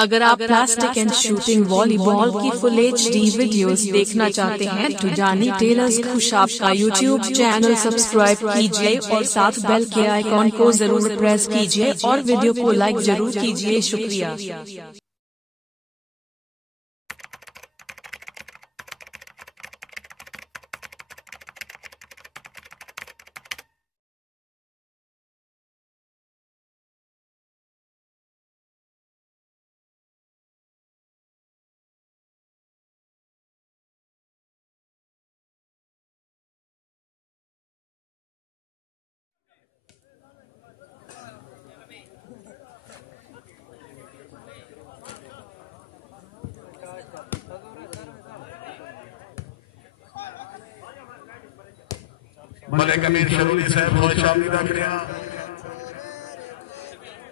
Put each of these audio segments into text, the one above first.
अगर आप plastic and shooting volleyball की फुल HD वीडियोस देखना चाहते हैं तो जानी टेलर्स खुशाब का यूट्यूब चैनल सब्सक्राइब कीजिए और साथ बेल के आइकॉन को जरूर प्रेस कीजिए और वीडियो को लाइक जरूर कीजिए। शुक्रिया। भले कबीर शरूरी साहब बहुत शामिल रख रहे हैं।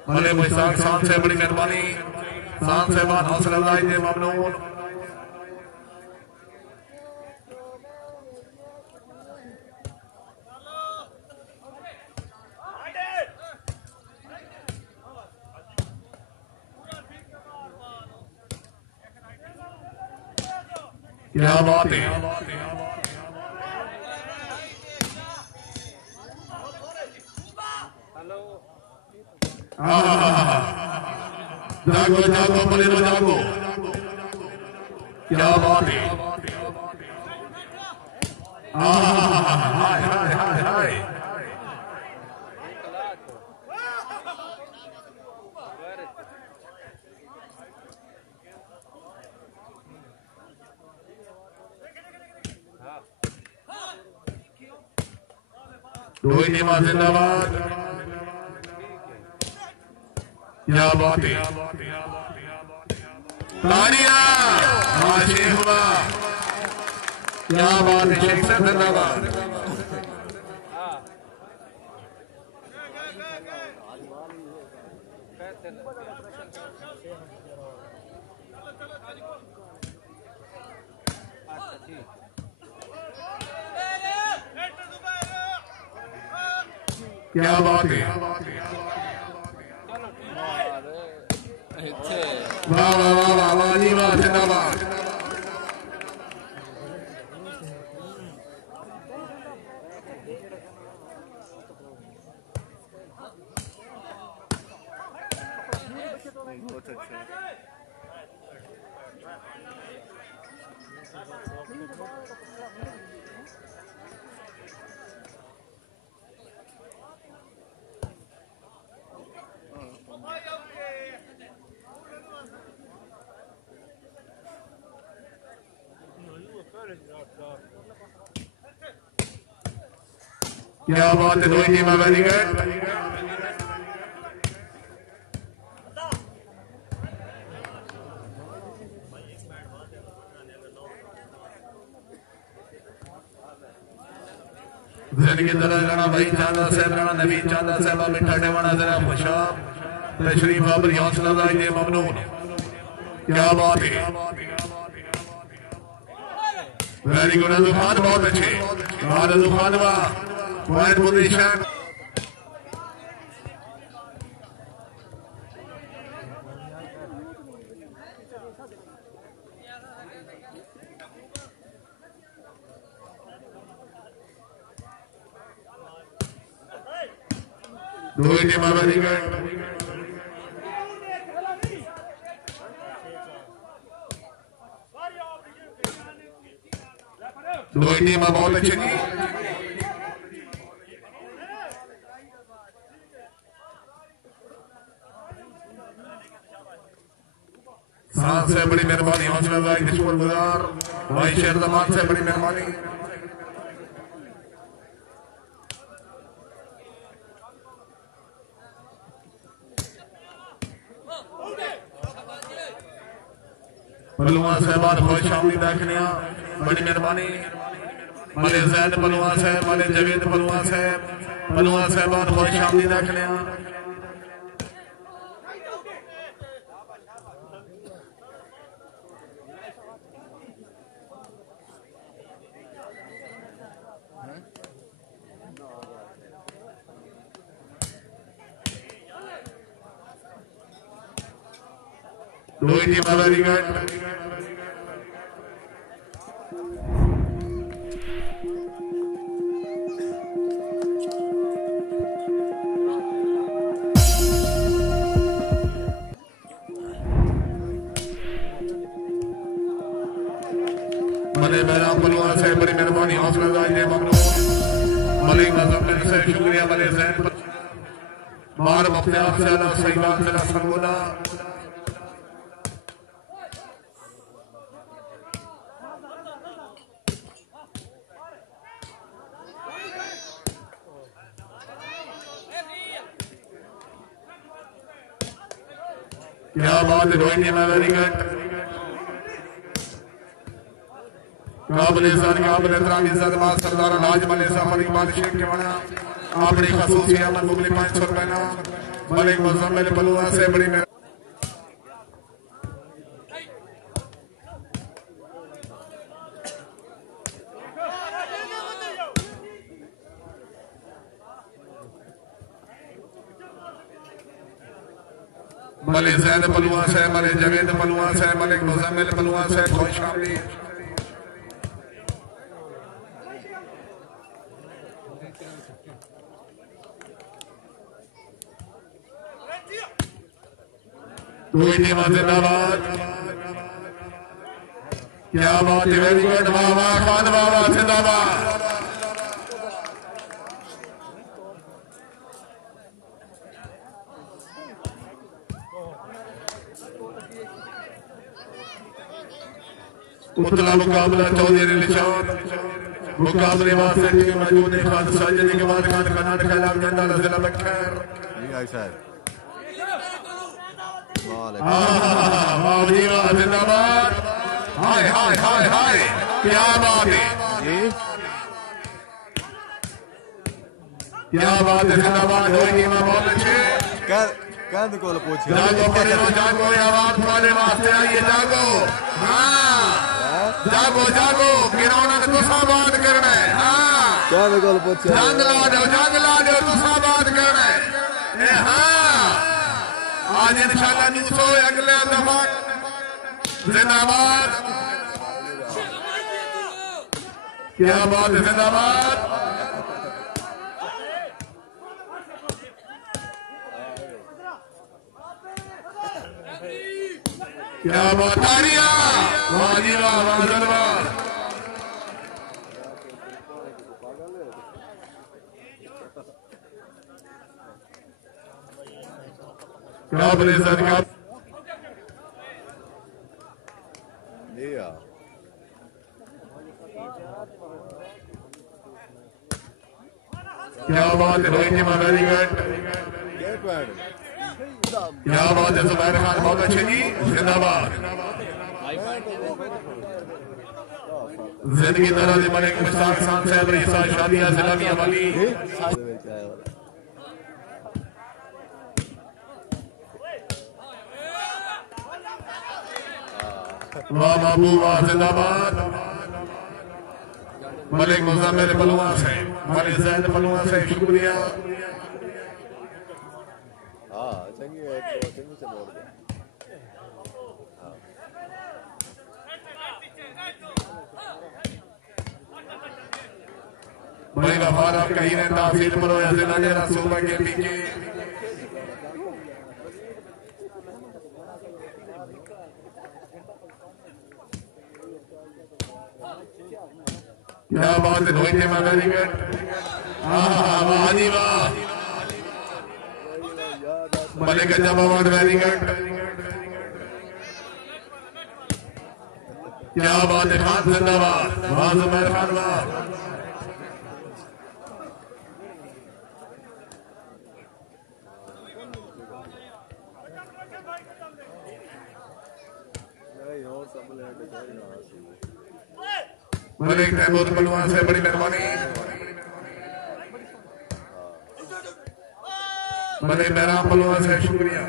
भले मुश्ताक साहब से बड़ी मेहरबानी साहब से बात हौसला अफजाई दे ममनून। क्या बात है। जागो जागो बने लो जागो। क्या बात है। हाय हाय हाय हाय। रोहित निवास जिंदाबाद। क्या बात है। तालियां शेख हुआ। क्या बात है शेख साहब जिंदाबाद। क्या बात है। वाह वाह वाह वाह वाह जी वाह जिंदाबाद। क्या बात है। रोहित जी वेरी गुड। जिंदगी जरा राणा भाई चांदा साहब राणा नबी चांदा साहब मिठा डेवाना जरा खुशाब तशरीफ बाबरी हौसला अफजाई दे ममनून। क्या बात है। Very good. अजूखान बहुत अच्छे। अजूखान वाह point position. Rohit very good. Rohit बहुत अच्छे जी। साथ से बड़ी मेहरबानी हौसला अफजाई के शुक्रगुजार भाई शेर जमान से बड़ी मेहरबानी। पलुआ साहबान बहुत शामिल देखने बड़ी मेहरबानी। मले जैद पलुआ साहब मले जवेद पलुआ साहबान बहुत शामिल देखने। Doi team are very good. मले मेरा पलवान से बड़ी मेहरबानी हौसला अफजाई ममनून मलिक मुजम्मिल से शुक्रिया मले ज़ैन मार अपने आप से अल्लाह सही बात से सरगुना क्या बात है रोहिणी में वेरी गुड काबिल इज़्ज़त काबिल एहतराम इज़्ज़त मां सरदार राज मले सफर इकबाल शेख के बना अपनी खसूसी अमन मुगली 500 रुपए ना मलिक मुजम्मिल बलुआ से बड़ी मले ज़ैद बलुआ से मले जवेद बलुआ से मलिक मुजम्मिल बलुआ से खुश आमदीद कोई नहीं जिंदाबाद क्या बात है वेरी गुड वाह वाह खान वाह वाह जिंदाबाद उतला मुकाबला चौधरी निशान मुकाबले वास्ते टीम मौजूद है खान साजनी के बाद खान कर्नाटक का जिंदा जिला बखैर जिंदाबाद हाय हाय हाय हाय क्या बात है क्या बात है जिंदाबाद होगी बहुत अच्छे कंद को पूछ जागो आवाज वाले वास्ते आइए जागो हाँ जागो जागो किरौना तुसा बात करना है हाँ कंद को पूछ जंग ला दो तुसा बात करना है हाँ आज इंशाल्लाह 900 अगले दफा जिंदाबाद क्या बात है जिंदाबाद क्या बात तालियां वाह जी वाह वाह धन्यवाद काबिल इज़्ज़त का क्या बात है रोहिणी में वेरी गुड क्या बात है जुबैर खान बहुत अच्छे जी जिंदाबाद जिंदगी दराज मलिक मुश्ताक खान साहब रईसा शादिया जिलामिया वाली वाह बाबू वाह जिंदाबाद मलिक मुजम्मिल बलुआ से मलिक ज़ैद बलुआ से शुक्रिया बड़े वफार आप कहीं ने ताफील बनो जिला जरा सूबा के पीछे क्या बात है रोहिणी में वेरी गुड वाह जी वाह मलिक जमावत वेरी गुड क्या बात है खान जिंदाबाद वाह जुबैर खान वाह मलिक तहमूद बलुआ से बड़ी मेहरबानी मलिक मेहराम बलुआ से शुक्रिया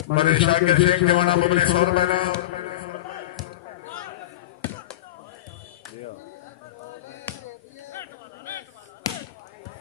मलिक शाकिर शेख जवाना मुगले 100 रुपए का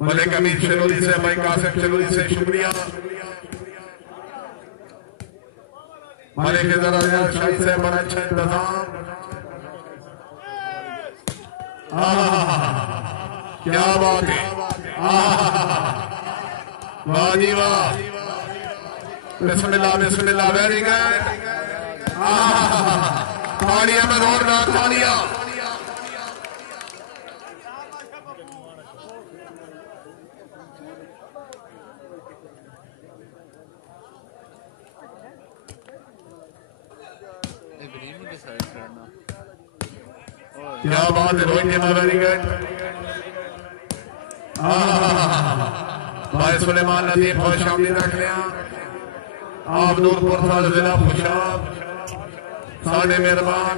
मलिक अमीर चलोरी से भाई कासिम चलोरी से शुक्रिया मलिक जरा शाही से बड़ा अच्छा इंतजाम क्या बात है वाह जी वाह बिस्मिल्लाह बिस्मिल्लाह वेरी गुड तालियां में जोरदार तालियां क्या बात है रोहित वेरी गुड भाई सुलेमान नदीम बहुत शामिल रख लिया आप नूरपुर था जिला खुशाब साढ़े मेहरबान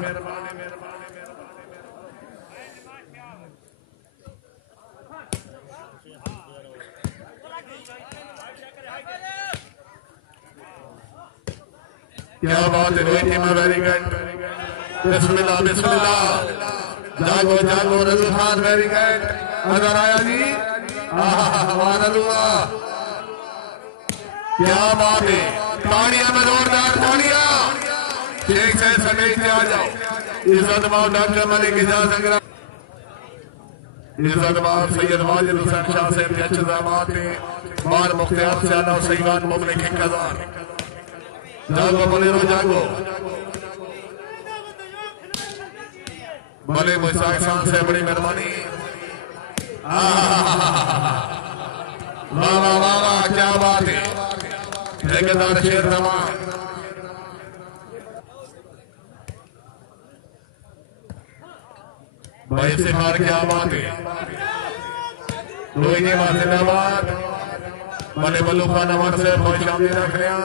क्या बात है रोहित वेरी गुड बिस्मिल्लाह बिस्मिल्लाह जागो जागो रजू खान वेरी गुड अगर आया जी क्या बात है तालियां में जोरदार तालियां शेख से समेत आ जाओ इज्जत माओ डॉक्टर मलिक इजाज इज्जत माओ सैयद वाजिद हुसैन शाह से अच्छे दामाद थे बार मुख्तियार से आला सईवान मुमलिक 1000 जागो बोलेरो जागो भले मुसाक खान से बड़ी मेहरबानी वाह वाह वाह वाह क्या बात है ठेकेदार शेर रमान भाई सिफार क्या बात है रोई के बाद जिंदाबाद भले बल्लू खान अमर से बहुत शामिल रख लिया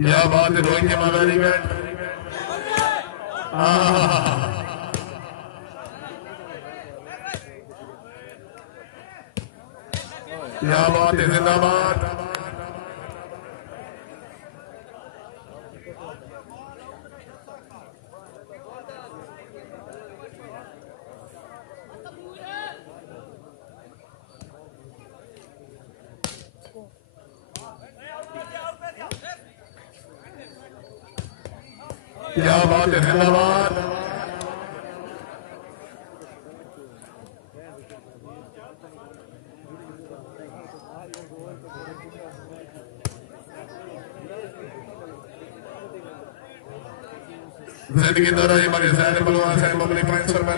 क्या बात है रोहित के वेरी गुड क्या बात है जिंदाबाद क्या बात है जिंदाबाद जिंदगी दौरा ये हमारे ज़हन बलवा से ममली 500 रुपए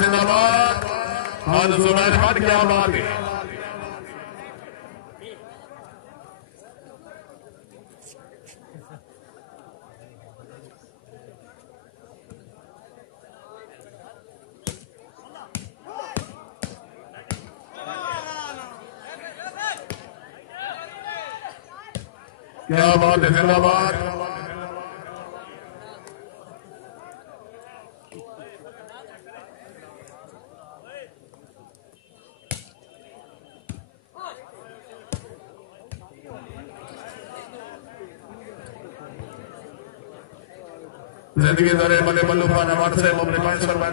जिंदाबाद हाल जुबैर खान क्या बात है क्या बात है जिंदाबाद जिंदगी दरे मले बल्लू खान अमर से मुमले 500 रुपए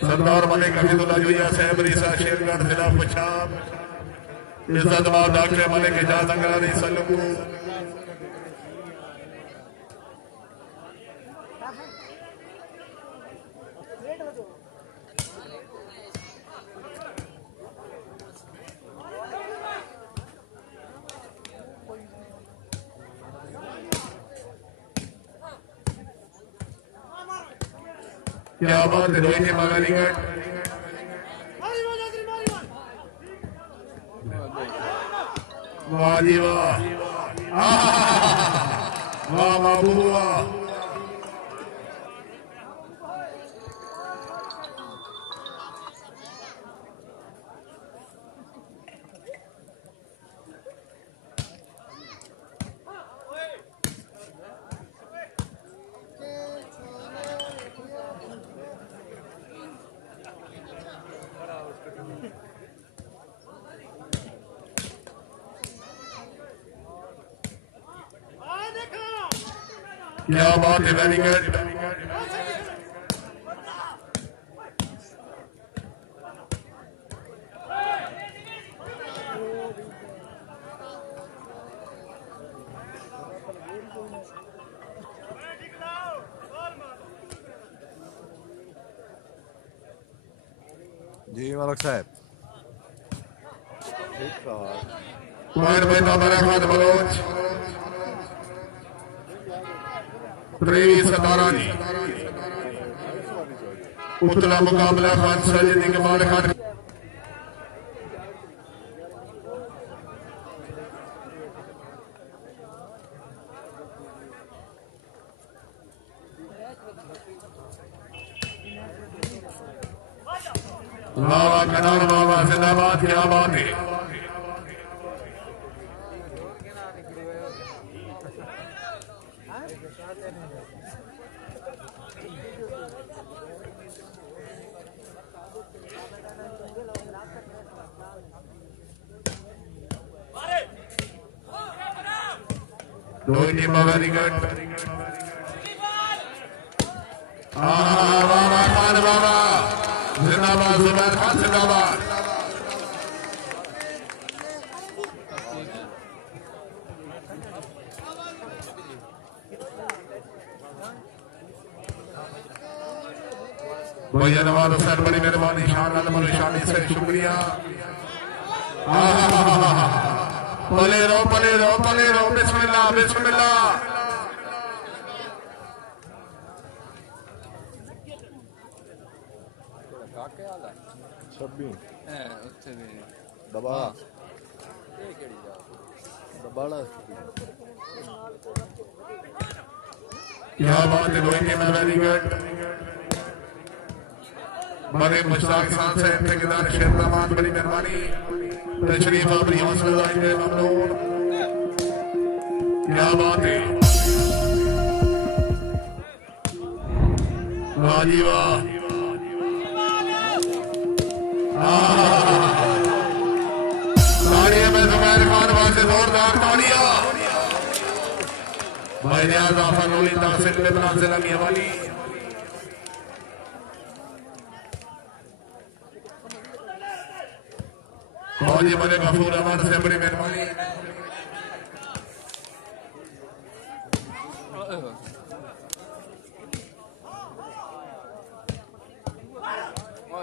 सरदार मलिक हमीदुल्लाह जुइया साहब रिसा शेरगढ़ जिला पंजाब इज्जत माओ डॉक्टर मलिक इजाज अंगरानी सल्लू क्या बात है रोहित वेरी गुड वाह जी वाह वाह महबूबा क्या बात है, वेरी गुड। जी मालक साहब ठीक कहा। कुमार बेटा बराखात बलोच प्रेमी सतारा जी उतला मुकाबला खान सजदी के माल खान वाह कनार बाबा जिंदाबाद। क्या बात है, दो टीम वेरी गुड। बाबा खान बाबा जिंदाबाद, जुबैर खान जिंदाबाद। भैया नवाज हुसैन बड़ी मेहरबानी, शान शानी से शुक्रिया। पले रहो पले रहो पले रहो, बिस्मिल्लाह बिस्मिल्लाह। दबा दबाड़ा क्या बात है, दोनों में वेरी गुड। बड़े मुश्ताक खान से ठेकेदार शेरनाबाद बड़ी मेहरबानी, तशरीफ अपनी हौसला के ममनून। क्या बात है, वाह जी वाह। तालियां में जुबैर खान वास्ते जोरदार तालियां। भाई नियाज़ आफर रोली तासिर लेबनान जिला मियावाली। फौजी बड़े गफूर अहमद से बड़ी मेहरबानी।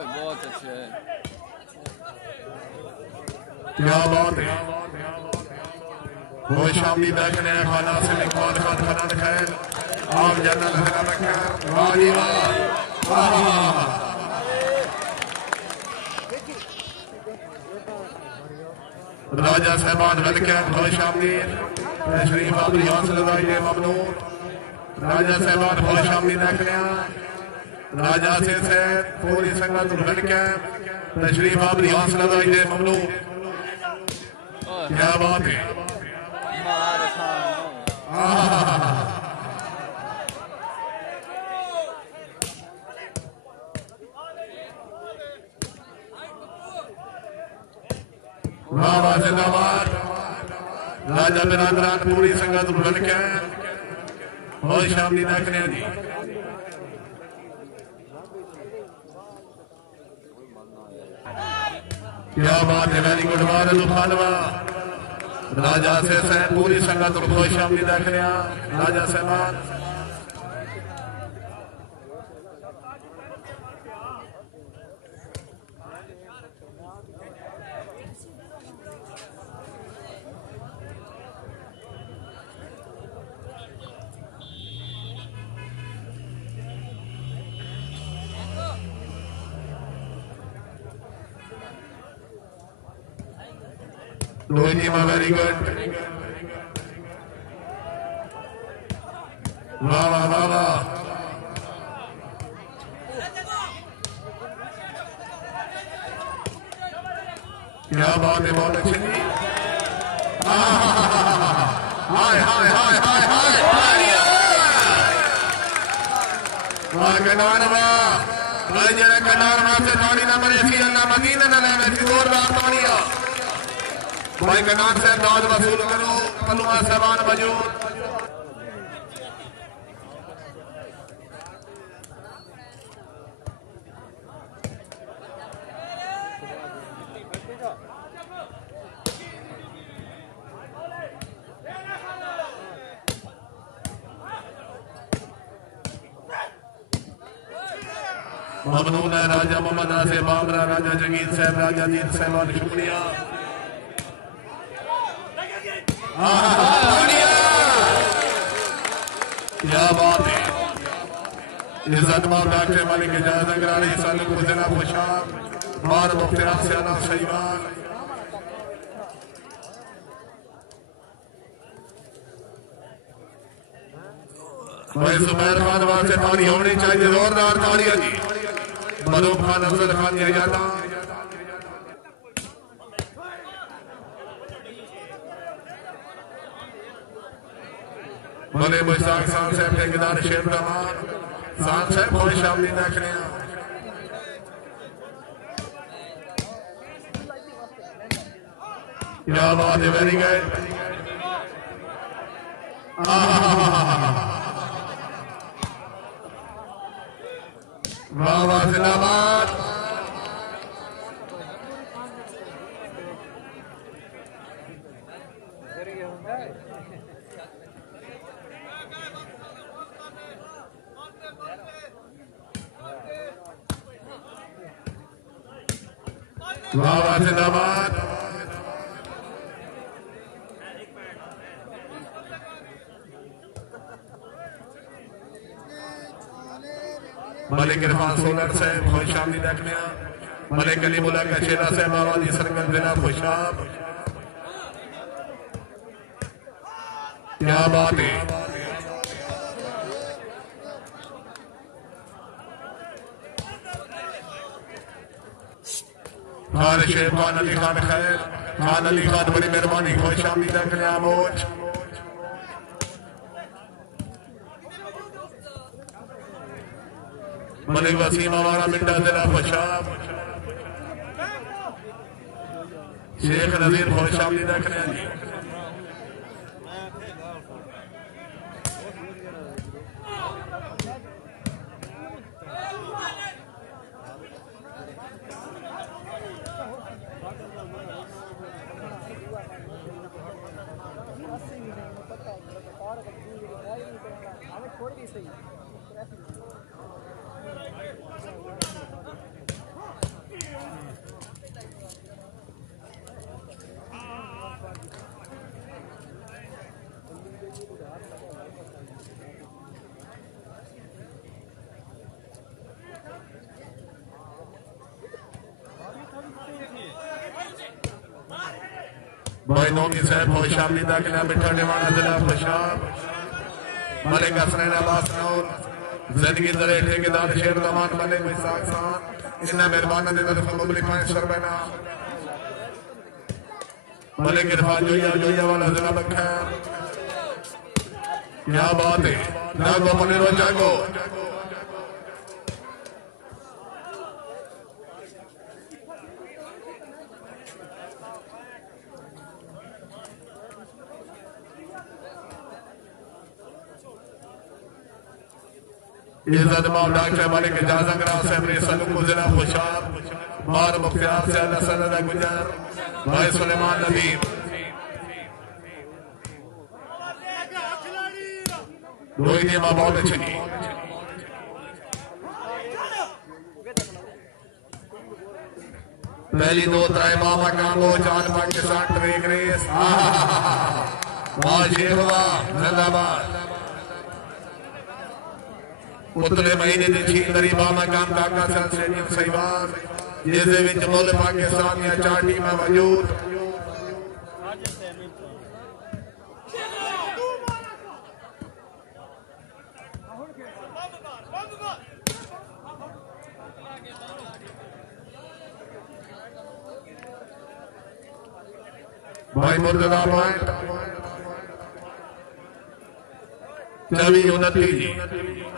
बहुत अच्छे है। क्या बात है, वो शामी देखने खाना से इकबाल खान खाना खैर आप जनरल हरा बकर। वाह जी वाह। राजा साहबान वेलकम, बहुत शामी तशरीफ अपनी हौसला के ममनून। राजा साहबान बहुत शामी देखने राजा से पूरी संगत वेलकम, तशरीफ अपनी हौसला के ममनून। क्या बात है, बाबा जिंदाबाद। राजा बिरादरान पूरी संगत वेलकम, बहुत शामी देखने जी। क्या बात है, वेरी गुड। खानवा राजा से पूरी संगत बहुत शामी देखने राजा साहबान। Very good. वाह वाह वाह वाह। क्या बात है, बहुत अच्छी। हाय हाय हाय हाय हाय कनार जरा कनार से पानी ना मरे सी अल्लाह मदीना ना ले जोरदार तालियां। भाई कनार से दाद वसूल करो, पलवा साहबान मौजूद। ममनून है राजा मोहम्मद आसिफ बाबरा राजा जंगीर साहब राजा दीन साहब शुक्रिया क्या बात है इज्जत माल डॉक्टर मालिक इजाजत अगरानी सालों को जिला खुशाब बार मुख्तियार से आला शहीबान भाई जुबैर खान वास्ते ताली होनी चाहिए जोरदार तालियां जी मरूफ खान अफजल खान यादा भले मुश्ताक खान साहब ठेकेदार शेर रहमान खान साहब बहुत शामिल देख रहे हैं क्या बात है वेरी गुड वाह वाह जिंदाबाद वाह वाह जिंदाबाद मलिक इरफान सोलर साहब खुश आमदीद देखने मलिक कलीमुल्लाह का शेरा साहब आवाजी सरगम जिला खुशाब क्या बात है खान शेख खान अली खान खैर खान अली खान बड़ी मेहरबानी खुश आमदीद देखने आमोज मलिक वसीम हमारा मिंडा जिला खुशाब शेख नजीर खुश आमदीद देखने जी भाई नौमी साहब बहुत शामिल दाखिला मिठा निवाना जिला खुशाब मलिक हसनैन अब्बास नौर जिंदगी दरे ठेकेदार शेर रमान मलिक मुश्ताक खान इन्ना मेहरबाना दे तरफ मुबलिक खान शर्बना मलिक इरफान जोया वाला जिला बखैर क्या बात है जागो मुनीरो जागो इज्जत माल डॉक्टर मालिक इजाजत अगरानी साहब ने सालों को जिला खुशाब बार मुख्तियार से आला सनदा गुजर भाई सुलेमान नबी रोई ने मां बहुत अच्छी पहली दो त्राई मामा कांगो जान पाकिस्तान ट्रेक रेस वाह शेर वाह जिंदाबाद उतले महीने की छीन दरी मामा काम काका सन स्टेडियम सहीवाल जिसदे विच मुल पाकिस्तान दी 4 टीमां मौजूद भाई मुर्तजा पॉइंट 24-29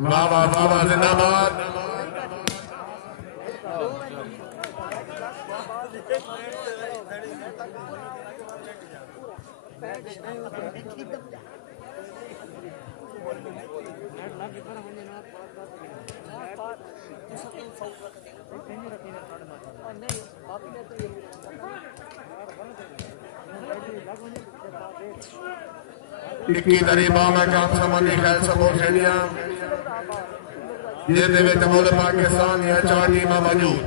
वाह वाह वाह वाह जिंदाबाद इक्की तरीबा में काम समझी खैर सबो खेलिया ये देवे तमोल पाकिस्तान या 4 टीमां मौजूद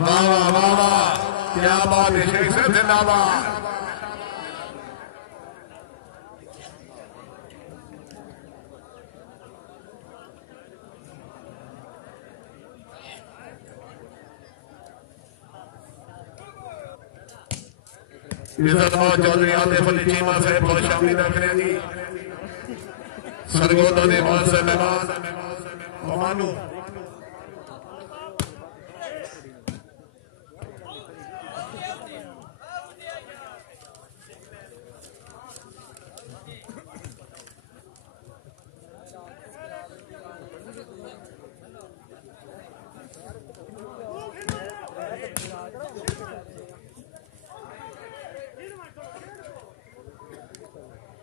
वाह वाह वाह वाह क्या बात है शेख से जिंदाबाद इज्जत चौधरी आतिफ अली चीमा से बहुत शामिल रखने जी सरगोदा ने बहुत से मेहमान मानू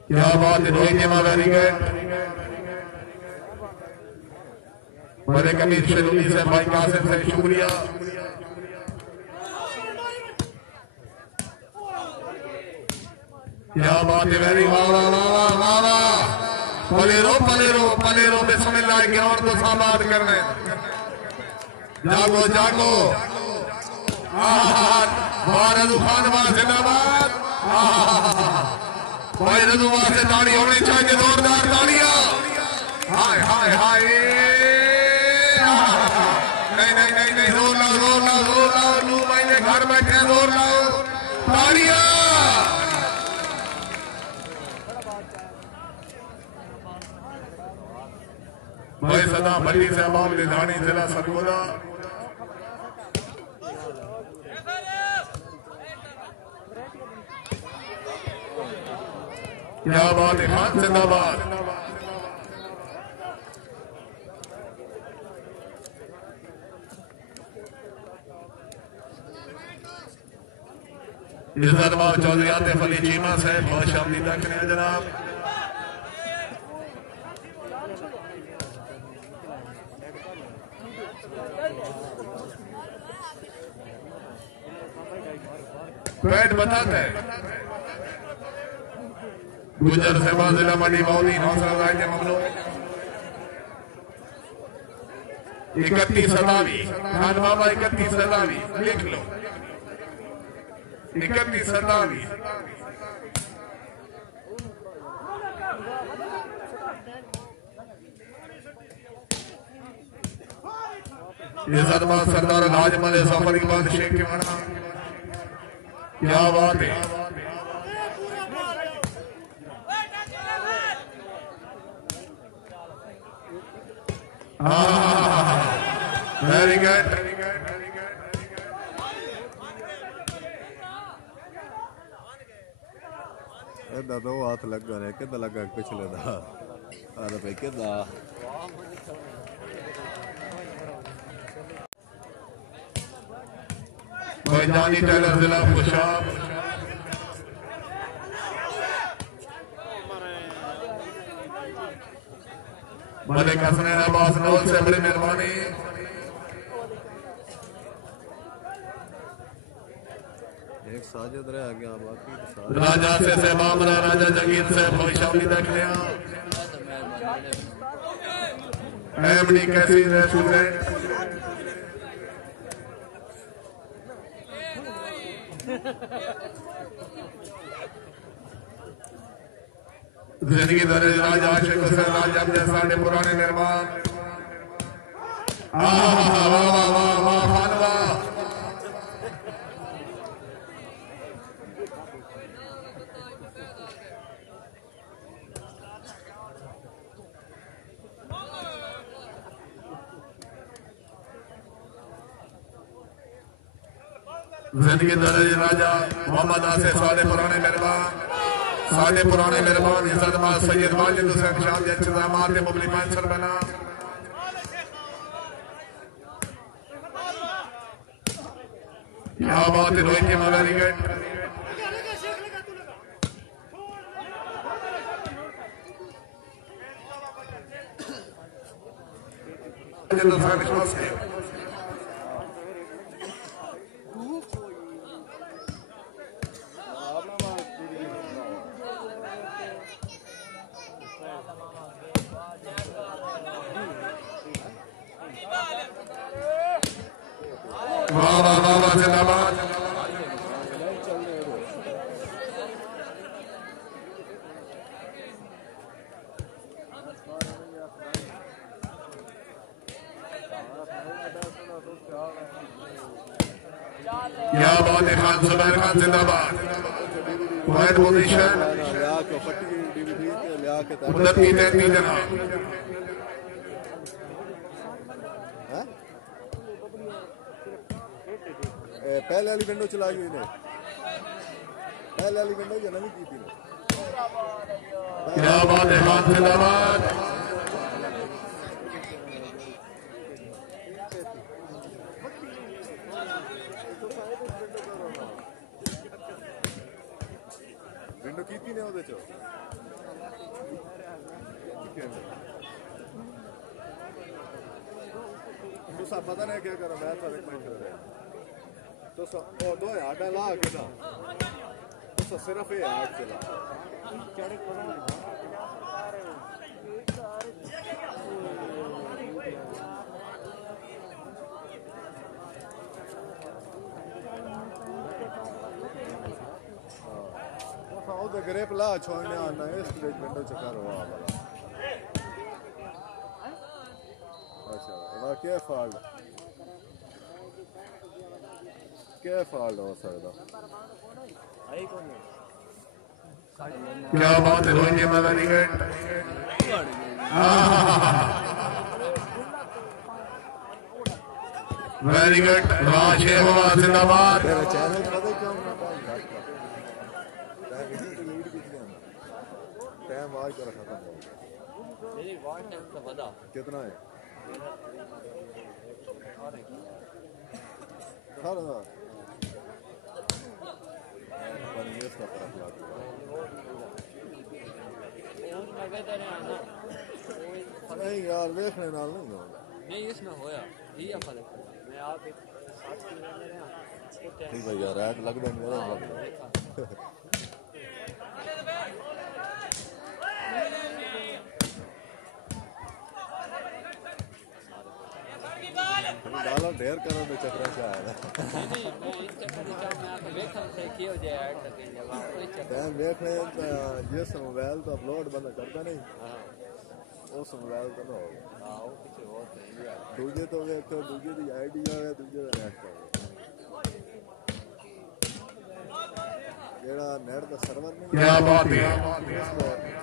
क्या बात है रोहित के वेरी गुड बड़े कमीज शरूरी से भाई कासिम से शुक्रिया क्या बात है वेरी वाह वाह वाह वाह वाह पलेरो पलेरो पलेरो बिस्मिल्लाह के और तो साबाद करने जागो जागो वाह रजू खान वाह जिंदाबाद भाई रजू वाह से ताली होनी चाहिए जोरदार तालियां हाय हाय हाय नहीं नहीं नहीं नहीं जोर लाओ जोर लाओ जोर लाओ लू भाई ने घर बैठे जोर लाओ तालियां भाई सदा भली से अमाम निधानी जिला सरगोदा क्या बात है खान जिंदाबाद इज्जत चौधरी आतिफ अली चीमा साहब बहुत शामिल रखने हैं जनाब पेट बताते हैं गुजर से जिला मंडी मौली हौसला राज्य ममलो 31 सतावी खान बाबा 31 सतावी लिख लो 31 सतावी ये सदमा सरदार राजमल सफर के बाद शेख के माना क्या बात है वेरी गुड इधर दो हाथ लग गए किधर लगा पिछले दा अरे भाई किधर जानी टेलर जिला खुशाब मलिक हसनैन अब्बास नौल से बड़ी मेहरबानी एक साजिद रह गया बाकी राजा से मामला राजा जगीर से बहुत शामिल देख लिया एमडी कैसी रेस्टोरेंट जिंदगी दरे राजा आशिक हुसैन राजा जैसा पुराने मेहमान वाह वाह वाह वाह खानवा जिंदगी दरे राजा मोहम्मद आसिफ साले पुराने मेहरबान इज्जत माल सैयद वाजिद हुसैन शाह के इंतजामात में मुबली मानसर बना क्या बात है रोहित के वेरी गुड वाह वाह वाह वाह जिंदाबाद क्या बात है खान जुबैर खान जिंदाबाद वाइड पोजीशन उधर 3-3 जनाब पहले वाली विंडो चला गई ने पहले वाली विंडो जो नवी की थी क्या बात है खान जिंदाबाद विंडो की थी ने ਉਹਦੇ ਚ ਤੁਸੀਂ ਪਤਾ ਨਹੀਂ ਕੀ ਕਰਨਾ ਮੈਂ ਤਾਂ ਰਿਕਮੈਂਡ ਕਰ ਰਿਹਾ तो ओ दो यार ला के ना तो सिर्फ ये यार चला हाँ तो ग्रेप ला छोड़ने आना है इस विंडो चक्कर हुआ वाला अच्छा वाह क्या फॉल्ट क्या फॉल्ट हो सकता क्या बात है Rohini very good very good Raj जिंदाबाद तेरा चैनल पता क्यों टाइम आज कर खत्म हो गया कितना है नहीं यार देखने नाल नहीं होगा नहीं इसमें होया ये फर्क है मैं आप एक साथ में रहे हैं ठीक है यार ऐड लग देंगे डालो ढेर करो तो चक्कर से आया नहीं मैं इस चक्कर में मैं आपको देखा से किया हो जाए ऐड करेंगे वहां कोई चक्कर टाइम देखने जिस मोबाइल तो अपलोड बंद करता नहीं हां उस मोबाइल तो ना होगा हां वो कुछ और है दूजे तो देखो दूजे की आईडी है दूजे का नेट है जेड़ा नेट का सर्वर नहीं क्या बात है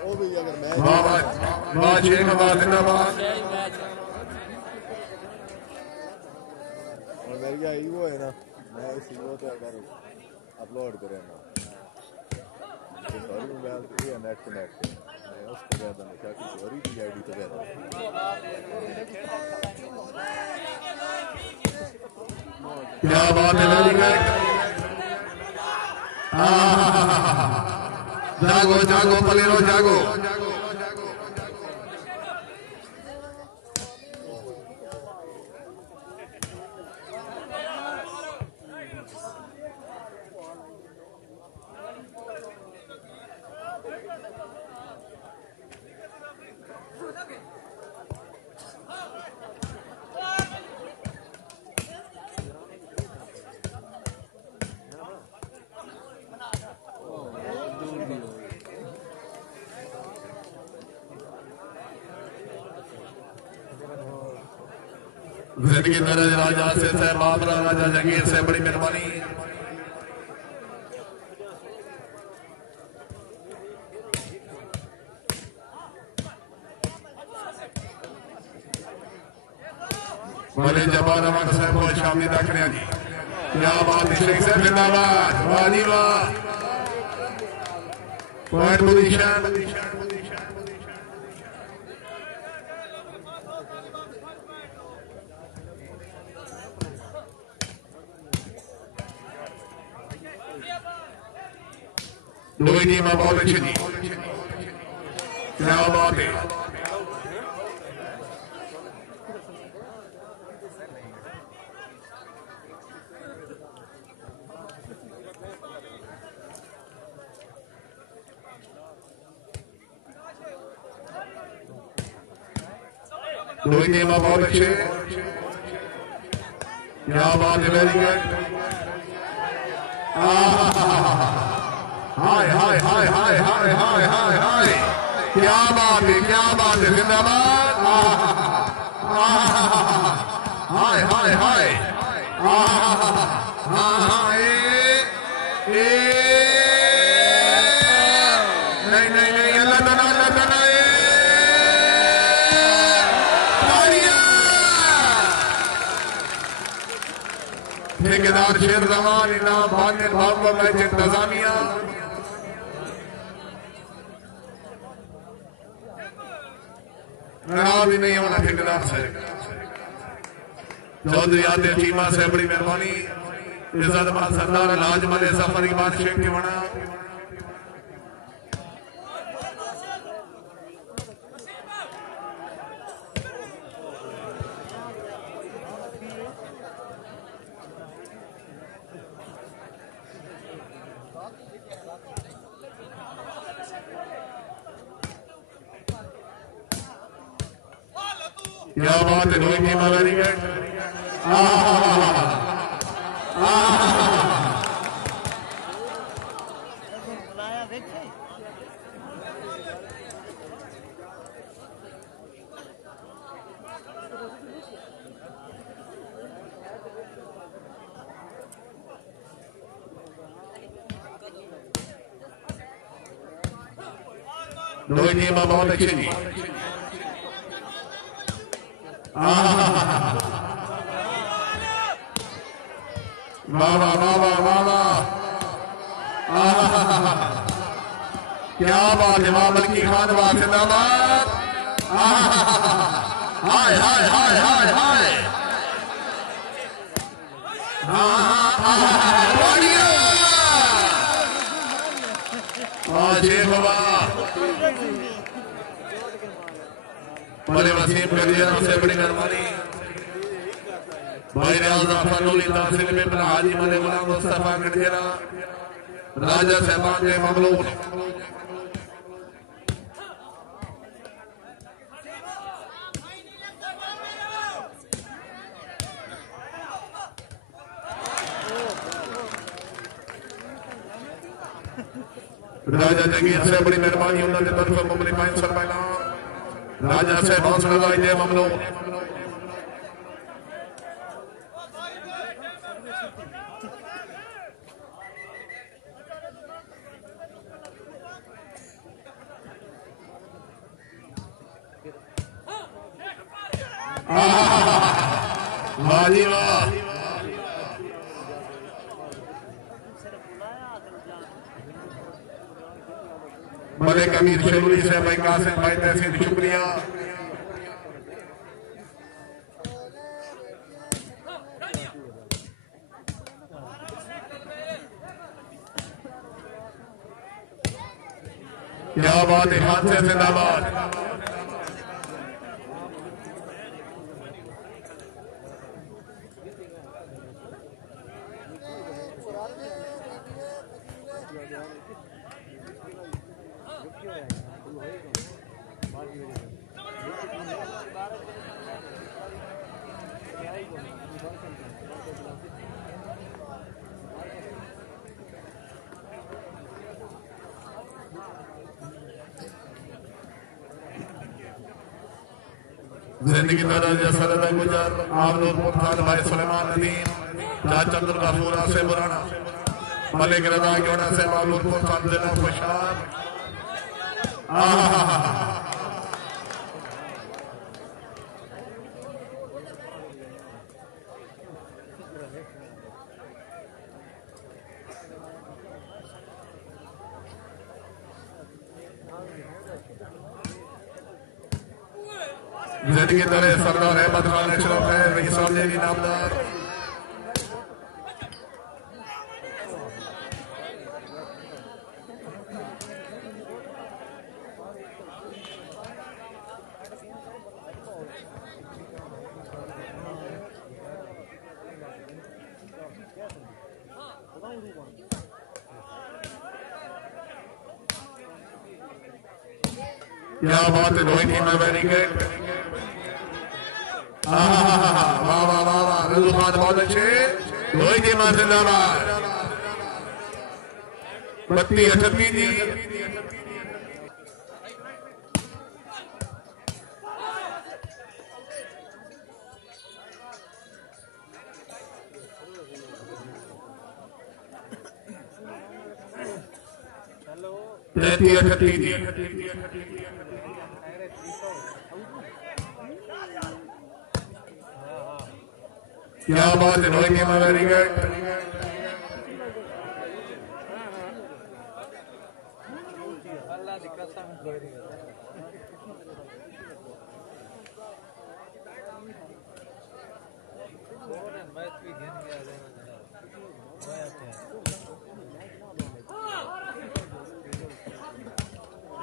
वो भी अगर मैच वाह वाह जिंदाबाद जिंदाबाद और मेरी क्या ईवो है ना मैं इस ईवो पे अगर अपलोड करें ना सॉरी मोबाइल पे या नेट कनेक्ट मैं उसको कहता हूँ क्या कि सॉरी की आईडी तो कहता हूँ क्या बात है वेरी गुड जागो जागो पलेरो जागो जिंदगी दरज राजा से बाबरा राजा जगीर से बड़ी मेहरबानी बड़े जबान अमन साहब को शामिल रखने जी क्या बात है शेख साहब जिंदाबाद वाह जी वाह पॉइंट पोजीशन दो ही टीम बहुत अच्छी थी क्या बात है दो ही टीम बहुत अच्छे क्या बात है, वेरी गुड। हाय हाय हाय हाय हाय हाय हाय हाय, क्या बात है, क्या बात है, जिंदाबाद। हाय हाय हाय, नहीं नहीं नहीं, अल्लाह ताला, अल्लाह ताला। ठेकेदार शेर जमान इनाम भाग्य भाव मैच इंतजामिया। नाराज ही नहीं होना ठेकेदार से। चौधरी आते चीमा से बड़ी मेहरबानी। इज्जत मान सरदार लाजमल सफर की बात शेख के बना। क्या बात है, Rohit team very good. Rohit team बहुत अच्छी थी। वाह वाह वाह वाह, क्या बात है, मामल की खान जिंदाबाद। हाय हाय हाय हाय हाय, बाबा बड़े वसीम करिए से बड़ी मेहरबानी। भाई तासिर में बना हाजी मले गुलाम मुस्तफा गढ़ेरा राजा साहबान के ममलूक। राजा जगीर से बड़ी मेहरबानी उन्होंने तरफ मुमली पाइन सर पहला राजा से बहुत लगाई दे ममलो। वाजी वाह, बड़े कमीर शेरूरी से भाई कासिम भाई तहसीन शुक्रिया। क्या बात है, हाथ से जिंदाबाद। जिंदगी दादा सदा गुजर आप लोग मुख्तार भाई सुलेमान नदीम चाचंद्र गफूरा से बुराना मलिक रजा क्योड़ा से मालूर मुख्तार जिला खुशार। जिंदगी तरह सरदार अहमद खान अशरफ है वही सामने भी नामदार। क्या बात है, रोहित टीम वेरी गुड। वाह वाह वाह वाह, रजू खान बहुत अच्छे रोई के मां जिंदाबाद 32-38 जी क्या बात है रोई के मां वेरी गुड अल्लाह दी कसम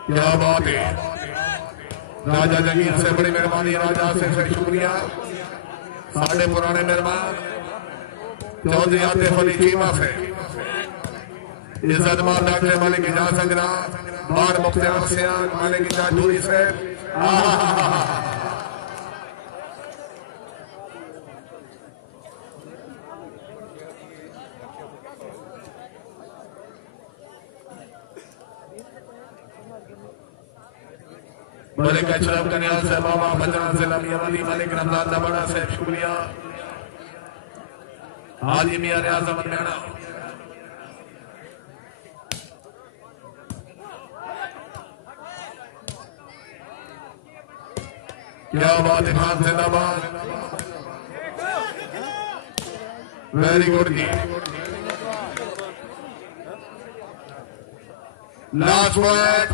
क्या बात है राजा जगीर से बड़ी मेहरबानी राजा से शुक्रिया साढ़े पुराने मेहमान चौधरी आतिफ अली चीमा से इज्जत मान डॉक्टर मालिक इजाज संगरा बार मुख्तार सियान मालिक इजाज दूरी से मलिक अशरफ कन्याल से बाबा बजरंग से लमिया वाली मलिक रमजान दबड़ा से शुक्रिया हाजी मियां रियाज अहमद मेहरा क्या बात है खान जिंदाबाद वेरी गुड जी लास्ट पॉइंट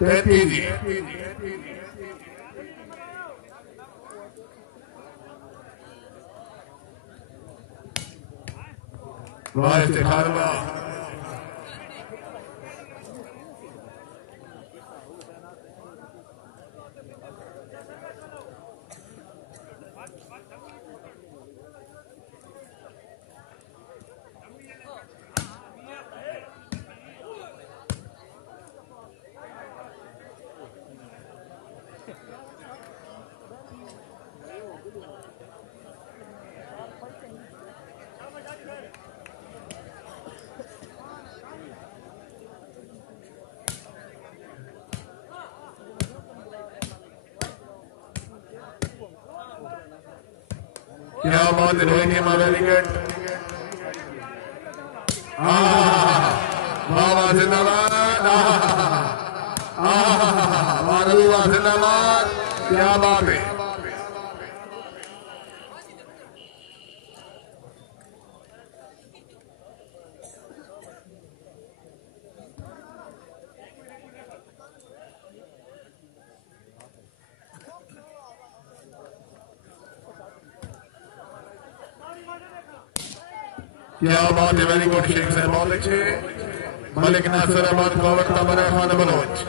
33 जी वाह इफ्तिखार क्या बात है रोहिंगे मां वेरी गुड बाबा जिंदाबाद वाह जिंदाबाद क्या बात है क्या बात है वेरी गुड शेख साहब बहुत अच्छे मलिक नासिर अहमद गौर तमरा खान बलोच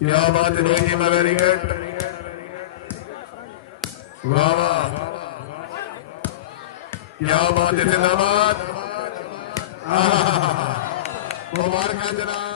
क्या बात है रोहिंगे मां वेरी गुड वाह वाह क्या बात है जिंदाबाद मुबारक जनाब